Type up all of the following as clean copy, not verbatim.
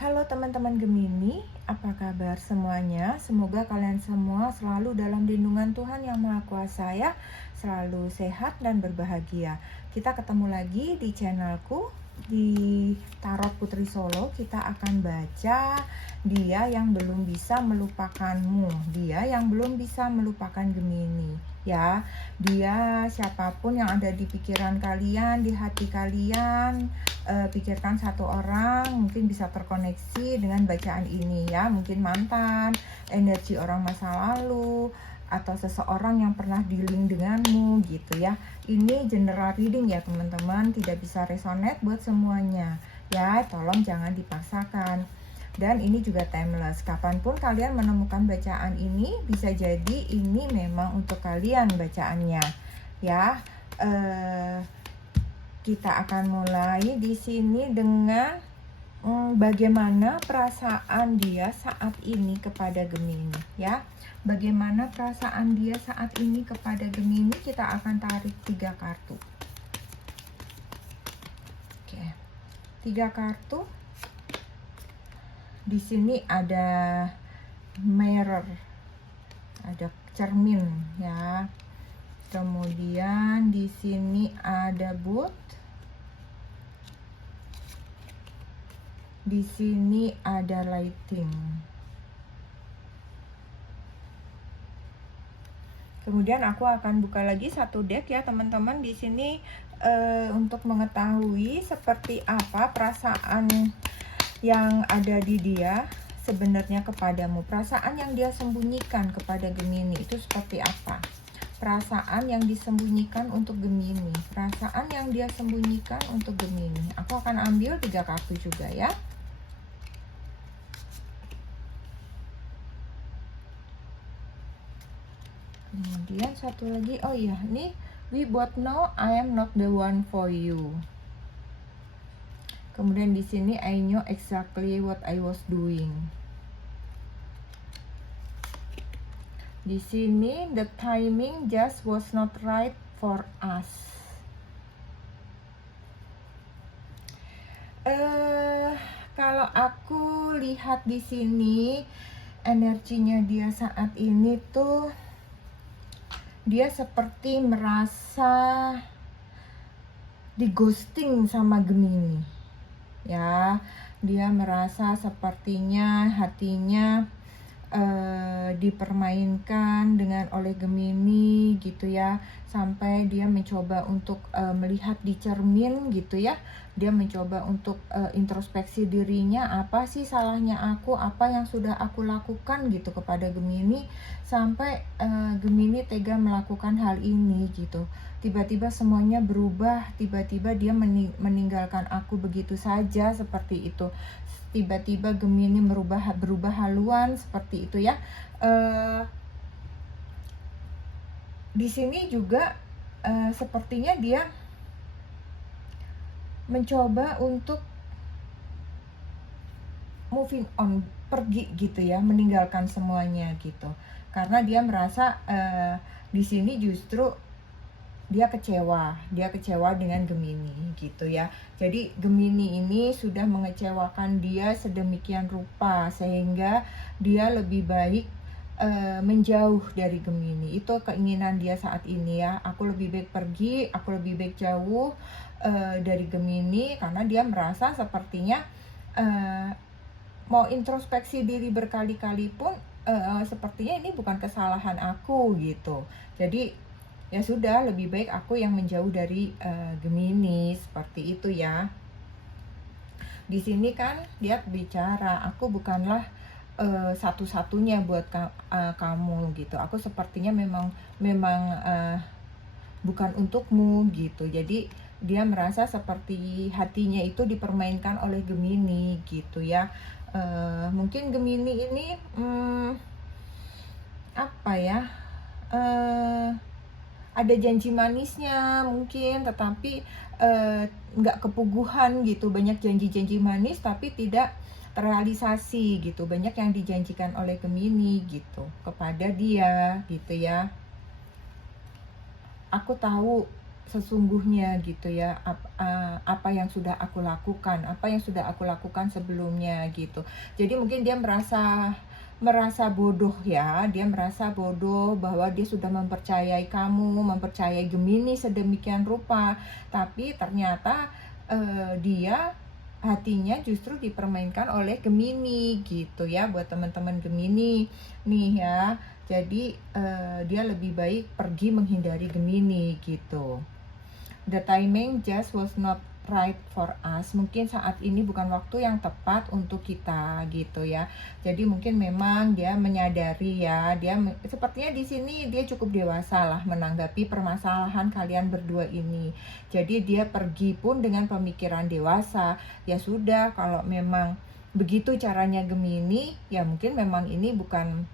Halo teman-teman Gemini, apa kabar semuanya? Semoga kalian semua selalu dalam lindungan Tuhan Yang Maha Kuasa ya, selalu sehat dan berbahagia. Kita ketemu lagi di channelku, di Tarot Putri Solo. Kita akan baca dia yang belum bisa melupakanmu, dia yang belum bisa melupakan Gemini ya. Dia siapapun yang ada di pikiran kalian, di hati kalian, pikirkan satu orang, mungkin bisa terkoneksi dengan bacaan ini ya. Mungkin mantan, energi orang masa lalu, atau seseorang yang pernah dealing denganmu gitu ya. Ini general reading ya teman-teman, tidak bisa resonate buat semuanya ya, tolong jangan dipaksakan. Dan ini juga timeless, kapanpun kalian menemukan bacaan ini, bisa jadi ini memang untuk kalian bacaannya ya. Kita akan mulai di sini dengan bagaimana perasaan dia saat ini kepada Gemini ya. Bagaimana perasaan dia saat ini kepada Gemini, kita akan tarik 3 kartu. Oke. 3 kartu. Di sini ada mirror, ada cermin ya. Kemudian di sini ada boot. Di sini ada lighting. Kemudian aku akan buka lagi satu deck ya teman-teman di sini untuk mengetahui seperti apa perasaan yang ada di dia sebenarnya kepadamu. Perasaan yang dia sembunyikan kepada Gemini itu seperti apa? Perasaan yang disembunyikan untuk Gemini, perasaan yang dia sembunyikan untuk Gemini. Aku akan ambil 3 kartu juga ya. Kemudian satu lagi, oh iya, ini we both know I am not the one for you. Kemudian di sini I know exactly what I was doing. Di sini the timing just was not right for us. Kalau aku lihat di sini energinya dia saat ini tuh, dia seperti merasa di ghosting sama Gemini ya. Dia merasa sepertinya hatinya dipermainkan dengan oleh Gemini gitu ya, sampai dia mencoba untuk melihat di cermin gitu ya. Dia mencoba untuk introspeksi dirinya, apa sih salahnya aku, apa yang sudah aku lakukan gitu kepada Gemini sampai Gemini tega melakukan hal ini gitu. Tiba-tiba semuanya berubah, tiba-tiba dia meninggalkan aku begitu saja seperti itu. Tiba-tiba Gemini berubah haluan seperti itu ya. Di sini juga sepertinya dia mencoba untuk moving on, pergi gitu ya, meninggalkan semuanya gitu. Karena dia merasa di sini justru dia kecewa dengan Gemini gitu ya. Jadi Gemini ini sudah mengecewakan dia sedemikian rupa sehingga dia lebih baik menjauh dari Gemini. Itu keinginan dia saat ini ya. Aku lebih baik pergi, aku lebih baik jauh dari Gemini, karena dia merasa sepertinya mau introspeksi diri berkali-kali pun sepertinya ini bukan kesalahan aku gitu. Jadi ya sudah, lebih baik aku yang menjauh dari Gemini seperti itu ya. Di sini kan dia bicara, aku bukanlah satu-satunya buat kamu gitu. Aku sepertinya memang bukan untukmu gitu. Jadi dia merasa seperti hatinya itu dipermainkan oleh Gemini gitu ya. Mungkin Gemini ini apa ya? Ada janji manisnya mungkin, tetapi nggak kepuguhan gitu. Banyak janji-janji manis tapi tidak terrealisasi gitu. Banyak yang dijanjikan oleh Gemini gitu kepada dia gitu ya. Aku tahu sesungguhnya gitu ya, apa yang sudah aku lakukan, apa yang sudah aku lakukan sebelumnya gitu. Jadi mungkin dia merasa bodoh ya, dia merasa bodoh bahwa dia sudah mempercayai kamu, mempercayai Gemini sedemikian rupa, tapi ternyata dia hatinya justru dipermainkan oleh Gemini gitu ya, buat teman-teman Gemini nih ya. Jadi dia lebih baik pergi menghindari Gemini gitu. The timing just was not right for us. Mungkin saat ini bukan waktu yang tepat untuk kita gitu ya. Jadi mungkin memang dia menyadari ya, sepertinya di sini dia cukup dewasa lah menanggapi permasalahan kalian berdua ini. Jadi dia pergi pun dengan pemikiran dewasa. Ya sudah, kalau memang begitu caranya Gemini, ya mungkin memang ini bukan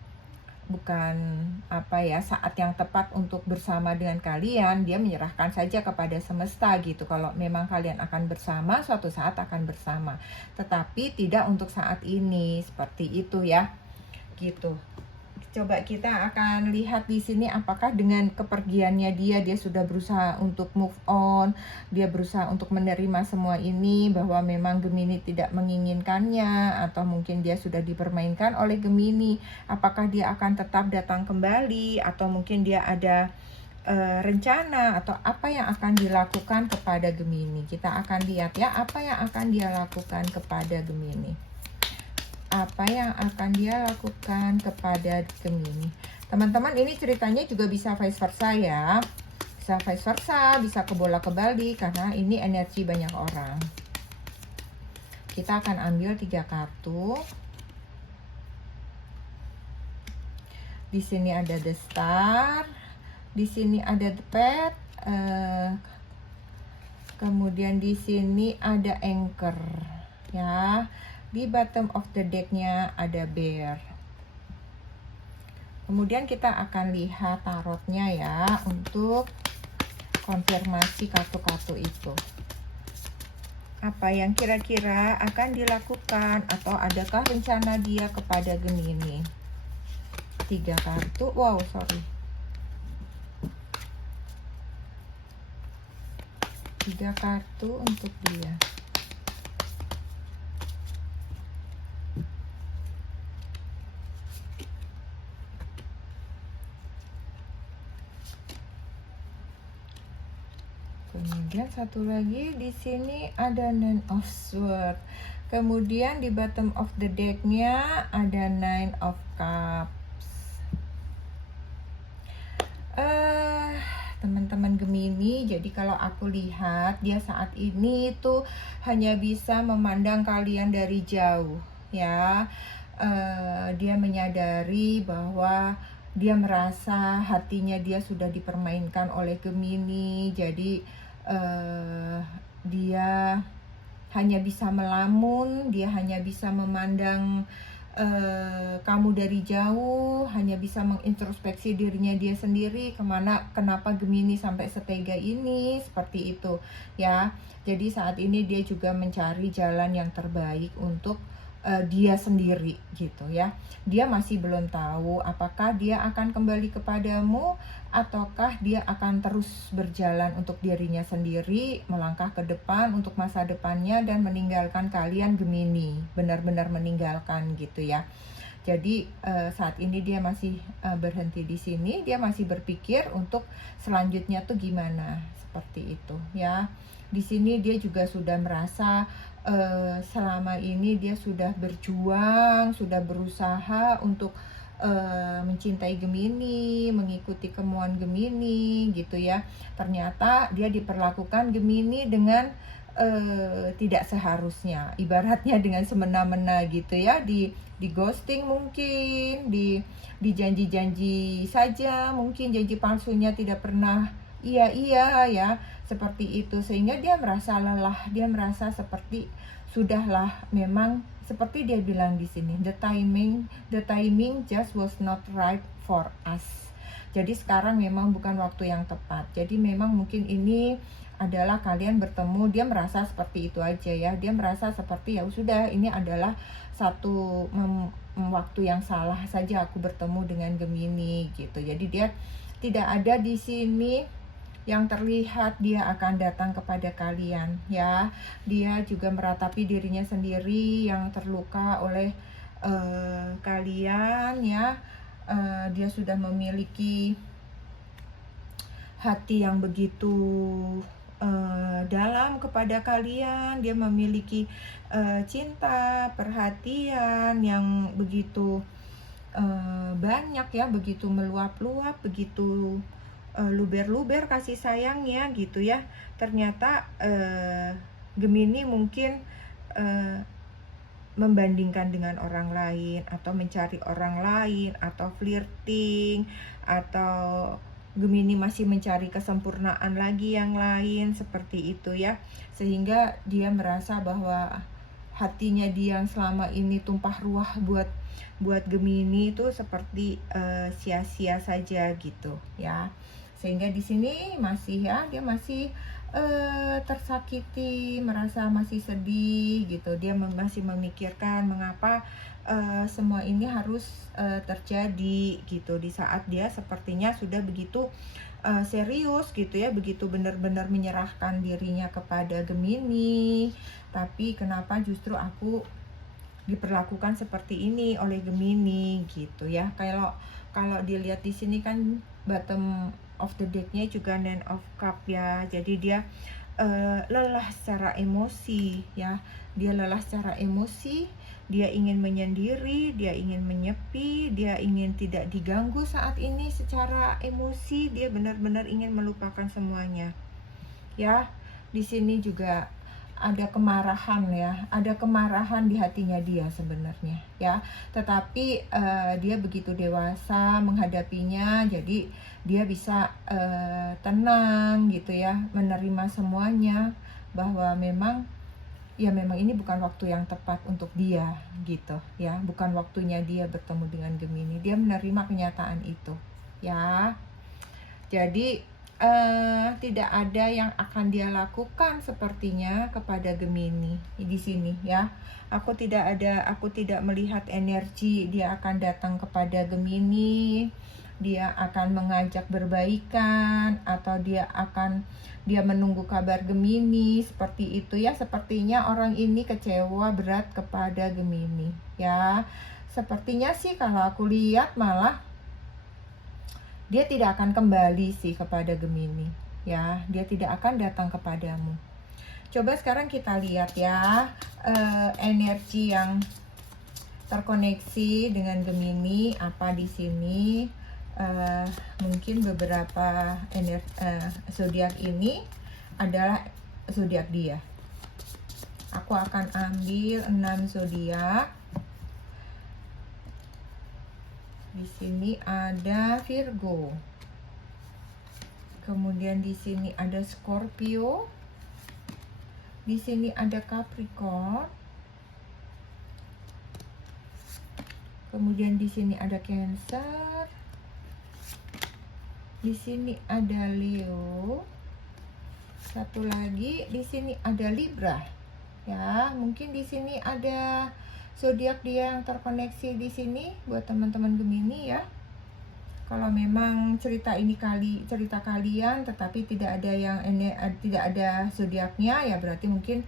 saat yang tepat untuk bersama dengan kalian. Dia menyerahkan saja kepada semesta gitu. Kalau memang kalian akan bersama, suatu saat akan bersama, tetapi tidak untuk saat ini, seperti itu ya gitu. Coba kita akan lihat di sini apakah dengan kepergiannya dia sudah berusaha untuk move on, dia berusaha untuk menerima semua ini, bahwa memang Gemini tidak menginginkannya, atau mungkin dia sudah dipermainkan oleh Gemini. Apakah dia akan tetap datang kembali, atau mungkin dia ada rencana, atau apa yang akan dilakukan kepada Gemini. Kita akan lihat ya, apa yang akan dia lakukan kepada Gemini. Apa yang akan dia lakukan kepada Gemini. Teman-teman, ini ceritanya juga bisa vice versa ya. Bisa vice versa, bisa kebolak-balik, karena ini energi banyak orang. Kita akan ambil 3 kartu. Di sini ada The Star, di sini ada The Pet, kemudian di sini ada Anchor ya. Di bottom of the deck-nya ada Bear. Kemudian kita akan lihat tarotnya ya, untuk konfirmasi kartu-kartu itu. Apa yang kira-kira akan dilakukan, atau adakah rencana dia kepada Gemini. 3 kartu, wow sorry. 3 kartu untuk dia. Kemudian satu lagi di sini ada Nine of Swords. Kemudian di bottom of the deck-nya ada Nine of Cups. Teman-teman Gemini, jadi kalau aku lihat dia saat ini tuh hanya bisa memandang kalian dari jauh ya. Dia menyadari bahwa dia merasa hatinya dia sudah dipermainkan oleh Gemini. Jadi dia hanya bisa melamun, dia hanya bisa memandang kamu dari jauh, hanya bisa mengintrospeksi dirinya dia sendiri, kenapa Gemini sampai setega ini, seperti itu ya. Jadi saat ini dia juga mencari jalan yang terbaik untuk dia sendiri gitu ya. Dia masih belum tahu apakah dia akan kembali kepadamu, ataukah dia akan terus berjalan untuk dirinya sendiri, melangkah ke depan untuk masa depannya, dan meninggalkan kalian Gemini, benar-benar meninggalkan gitu ya. Jadi saat ini dia masih berhenti di sini, dia masih berpikir untuk selanjutnya tuh gimana, seperti itu ya. Di sini dia juga sudah merasa selama ini dia sudah berjuang, sudah berusaha untuk mencintai Gemini, mengikuti kemauan Gemini gitu ya. Ternyata dia diperlakukan Gemini dengan tidak seharusnya, ibaratnya dengan semena-mena gitu ya, di ghosting mungkin, di janji-janji saja, mungkin janji palsunya tidak pernah iya ya, seperti itu. Sehingga dia merasa lelah, dia merasa seperti sudahlah, memang seperti dia bilang di sini, the timing just was not right for us. Jadi sekarang memang bukan waktu yang tepat. Jadi memang mungkin ini adalah kalian bertemu, dia merasa seperti itu aja ya. Dia merasa seperti ya sudah, ini adalah satu waktu yang salah saja aku bertemu dengan Gemini gitu. Jadi dia tidak ada di sini yang terlihat dia akan datang kepada kalian ya. Dia juga meratapi dirinya sendiri yang terluka oleh kalian ya. Dia sudah memiliki hati yang begitu dalam kepada kalian. Dia memiliki cinta, perhatian yang begitu banyak ya, begitu meluap-luap, begitu luber-luber kasih sayangnya gitu ya. Ternyata Gemini mungkin membandingkan dengan orang lain, atau mencari orang lain, atau flirting, atau Gemini masih mencari kesempurnaan lagi yang lain seperti itu ya. Sehingga dia merasa bahwa hatinya dia yang selama ini tumpah ruah buat Gemini itu seperti sia-sia saja gitu ya. Sehingga di sini masih ya, dia masih tersakiti, merasa masih sedih gitu. Dia masih memikirkan mengapa semua ini harus terjadi gitu di saat dia sepertinya sudah begitu serius gitu ya, begitu benar-benar menyerahkan dirinya kepada Gemini. Tapi kenapa justru aku diperlakukan seperti ini oleh Gemini gitu ya. Kalau dilihat di sini kan bottom of the deck-nya juga Nine of Cup ya. Jadi dia lelah secara emosi ya. Dia lelah secara emosi, dia ingin menyendiri, dia ingin menyepi, dia ingin tidak diganggu saat ini secara emosi. Dia benar-benar ingin melupakan semuanya ya. Di sini juga ada kemarahan ya, ada kemarahan di hatinya dia sebenarnya ya. Tetapi dia begitu dewasa menghadapinya, jadi dia bisa tenang gitu ya, menerima semuanya, bahwa memang ini bukan waktu yang tepat untuk dia gitu ya, bukan waktunya dia bertemu dengan Gemini. Dia menerima kenyataan itu ya. Jadi tidak ada yang akan dia lakukan sepertinya kepada Gemini di sini ya. Aku tidak melihat energi dia akan datang kepada Gemini. Dia akan mengajak berbaikan, atau dia menunggu kabar Gemini seperti itu ya. Sepertinya orang ini kecewa berat kepada Gemini ya. Sepertinya sih kalau aku lihat malah dia tidak akan kembali sih kepada Gemini ya. Dia tidak akan datang kepadamu. Coba sekarang kita lihat ya energi yang terkoneksi dengan Gemini apa di sini. Mungkin beberapa zodiak ini adalah zodiak dia. Aku akan ambil 6 zodiak. Di sini ada Virgo. Kemudian di sini ada Scorpio. Di sini ada Capricorn. Kemudian di sini ada Cancer. Di sini ada Leo. Satu lagi di sini ada Libra. Ya, mungkin di sini ada zodiak dia yang terkoneksi di sini buat teman-teman Gemini ya. Kalau memang cerita kalian tetapi tidak ada zodiaknya ya, berarti mungkin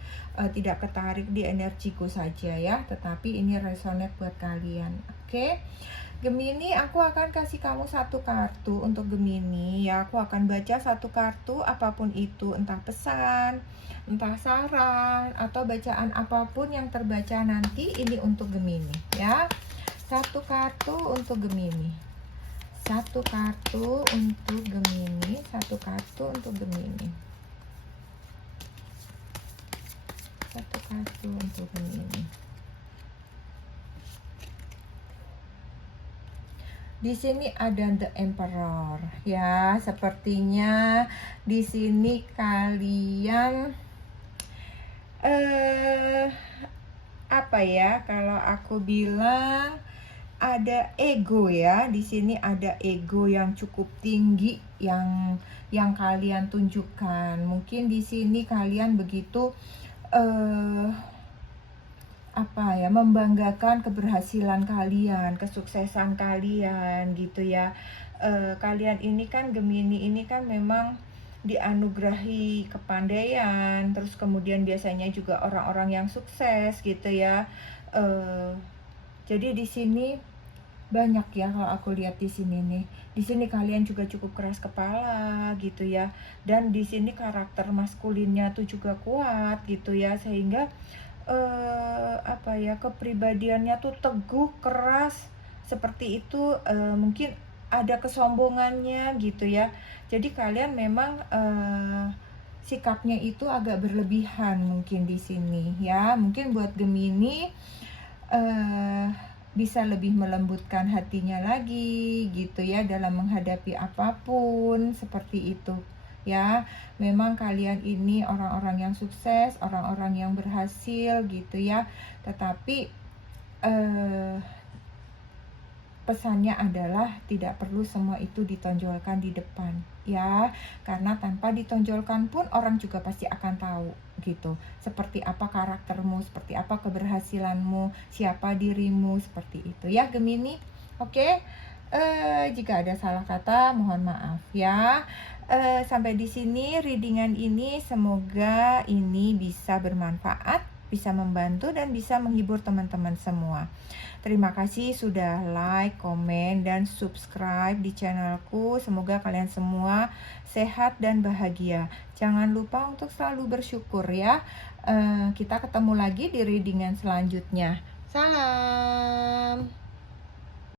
tidak ketarik di energiku saja ya, tetapi ini resonate buat kalian. Oke. Gemini, aku akan kasih kamu satu kartu untuk Gemini ya. Aku akan baca satu kartu apapun itu, entah pesan, entah saran, atau bacaan apapun yang terbaca nanti, ini untuk Gemini ya. Satu kartu untuk Gemini. Satu kartu untuk Gemini. Satu kartu untuk Gemini. Satu kartu untuk Gemini. Di sini ada The Emperor ya. Sepertinya di sini kalian apa ya, kalau aku bilang ada ego ya. Di sini ada ego yang cukup tinggi yang kalian tunjukkan. Mungkin di sini kalian begitu membanggakan keberhasilan kalian, kesuksesan kalian gitu ya. Kalian ini kan, Gemini ini kan memang dianugerahi kepandaian, terus kemudian biasanya juga orang-orang yang sukses gitu ya. Jadi di sini banyak ya kalau aku lihat di sini nih. Di sini kalian juga cukup keras kepala gitu ya. Dan di sini karakter maskulinnya tuh juga kuat gitu ya, sehingga apa ya, kepribadiannya tuh teguh, keras seperti itu. Mungkin ada kesombongannya gitu ya. Jadi kalian memang sikapnya itu agak berlebihan mungkin di sini ya. Mungkin buat Gemini bisa lebih melembutkan hatinya lagi gitu ya dalam menghadapi apapun seperti itu ya. Memang kalian ini orang-orang yang sukses, orang-orang yang berhasil gitu ya. Tetapi pesannya adalah tidak perlu semua itu ditonjolkan di depan ya, karena tanpa ditonjolkan pun orang juga pasti akan tahu gitu, seperti apa karaktermu, seperti apa keberhasilanmu, siapa dirimu, seperti itu ya Gemini. Oke. Jika ada salah kata mohon maaf ya. Sampai di sini readingan ini, semoga ini bisa bermanfaat, bisa membantu dan bisa menghibur teman-teman semua. Terima kasih sudah like, komen, dan subscribe di channelku. Semoga kalian semua sehat dan bahagia. Jangan lupa untuk selalu bersyukur ya. Kita ketemu lagi di readingan selanjutnya. Salam.